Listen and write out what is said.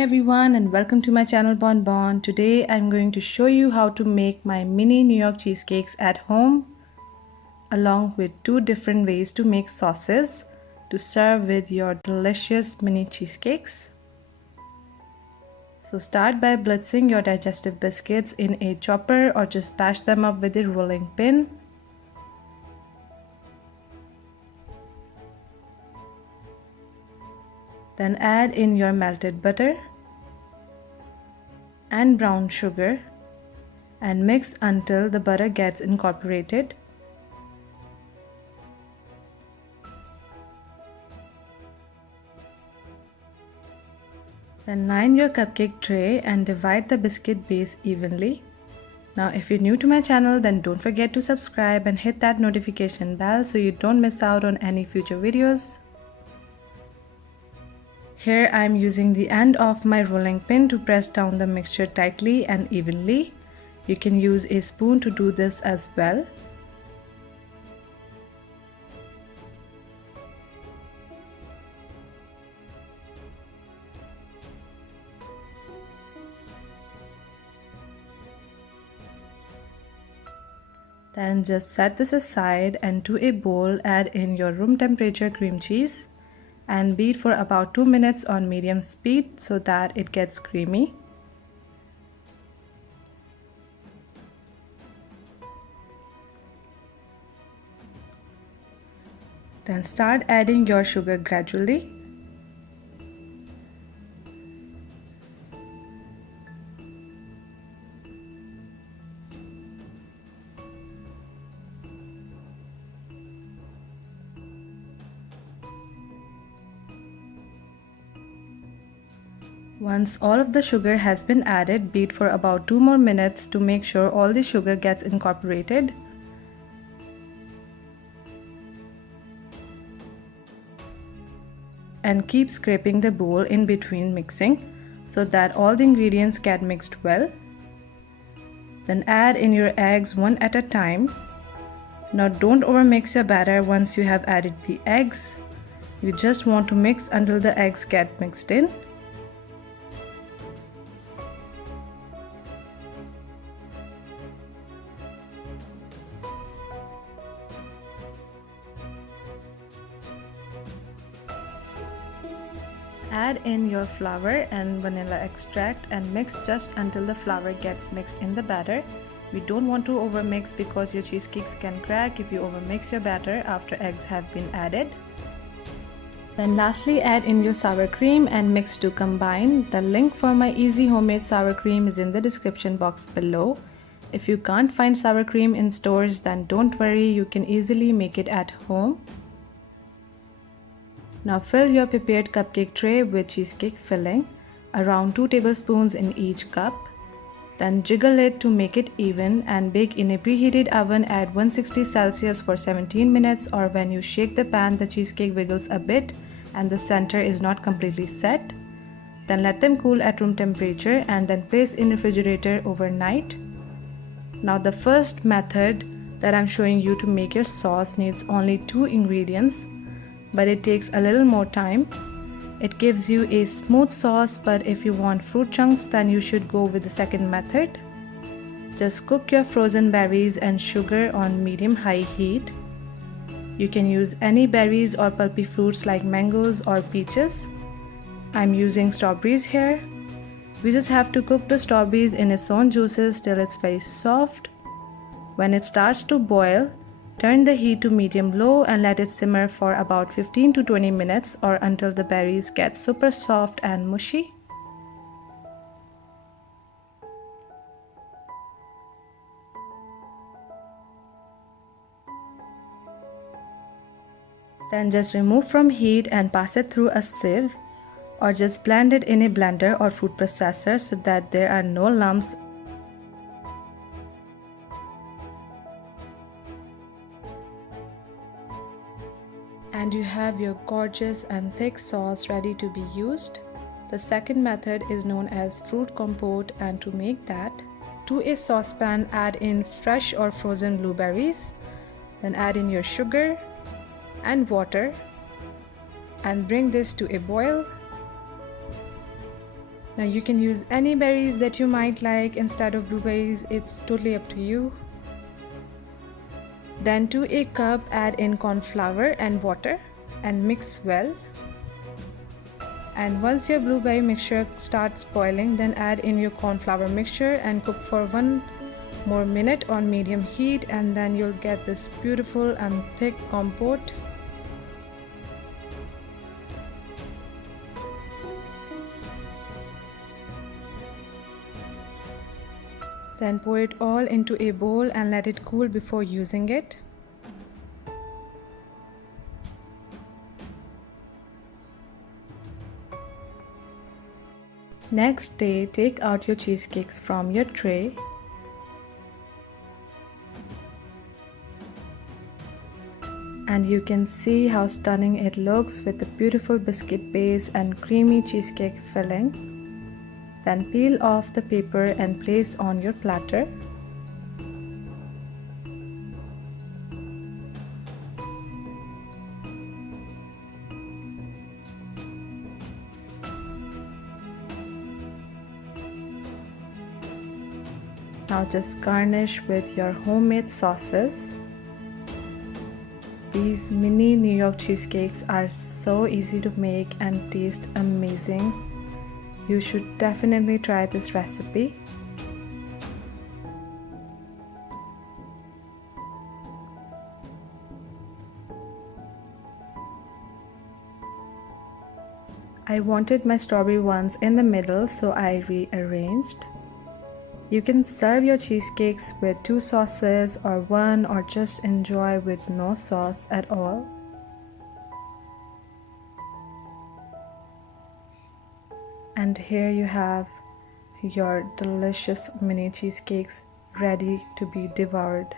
Hi everyone and welcome to my channel Bon. Today I'm going to show you how to make my mini New York cheesecakes at home along with two different ways to make sauces to serve with your delicious mini cheesecakes. So start by blitzing your digestive biscuits in a chopper or just bash them up with a rolling pin. Then add in your melted butter and brown sugar and mix until the butter gets incorporated. Then line your cupcake tray and divide the biscuit base evenly. Now if you're new to my channel, then don't forget to subscribe and hit that notification bell so you don't miss out on any future videos. Here I am using the end of my rolling pin to press down the mixture tightly and evenly. You can use a spoon to do this as well. Then just set this aside and to a bowl add in your room temperature cream cheese and beat for about 2 minutes on medium speed so that it gets creamy. Then start adding your sugar gradually. Once all of the sugar has been added, beat for about 2 more minutes to make sure all the sugar gets incorporated. And keep scraping the bowl in between mixing so that all the ingredients get mixed well. Then add in your eggs one at a time. Now don't overmix your batter once you have added the eggs. You just want to mix until the eggs get mixed in. Add in your flour and vanilla extract and mix just until the flour gets mixed in the batter. We don't want to overmix because your cheesecakes can crack if you overmix your batter after eggs have been added. Then lastly add in your sour cream and mix to combine. The link for my easy homemade sour cream is in the description box below. If you can't find sour cream in stores, then don't worry, you can easily make it at home. Now fill your prepared cupcake tray with cheesecake filling, around 2 tablespoons in each cup. Then jiggle it to make it even and bake in a preheated oven at 160 Celsius for 17 minutes, or when you shake the pan the cheesecake wiggles a bit and the center is not completely set. Then let them cool at room temperature and then place in refrigerator overnight. Now the first method that I'm showing you to make your sauce needs only 2 ingredients. But it takes a little more time. It gives you a smooth sauce, but if you want fruit chunks, then you should go with the second method. Just cook your frozen berries and sugar on medium-high heat. You can use any berries or pulpy fruits like mangoes or peaches. I'm using strawberries here. We just have to cook the strawberries in its own juices till it's very soft. When it starts to boil, turn the heat to medium-low and let it simmer for about 15 to 20 minutes or until the berries get super soft and mushy. Then just remove from heat and pass it through a sieve or just blend it in a blender or food processor so that there are no lumps. And you have your gorgeous and thick sauce ready to be used. The second method is known as fruit compote, and to make that, to a saucepan add in fresh or frozen blueberries, then add in your sugar and water and bring this to a boil. Now you can use any berries that you might like instead of blueberries, it's totally up to you. Then to a cup add in corn flour and water and mix well. And once your blueberry mixture starts boiling, then add in your corn flour mixture and cook for 1 more minute on medium heat, and then you'll get this beautiful and thick compote. Then pour it all into a bowl and let it cool before using it. Next day, take out your cheesecakes from your tray. And you can see how stunning it looks with the beautiful biscuit base and creamy cheesecake filling. Then peel off the paper and place on your platter. Now just garnish with your homemade sauces. These mini New York cheesecakes are so easy to make and taste amazing. You should definitely try this recipe. I wanted my strawberry ones in the middle, so I rearranged. You can serve your cheesecakes with 2 sauces or 1, or just enjoy with no sauce at all. And here you have your delicious mini cheesecakes ready to be devoured.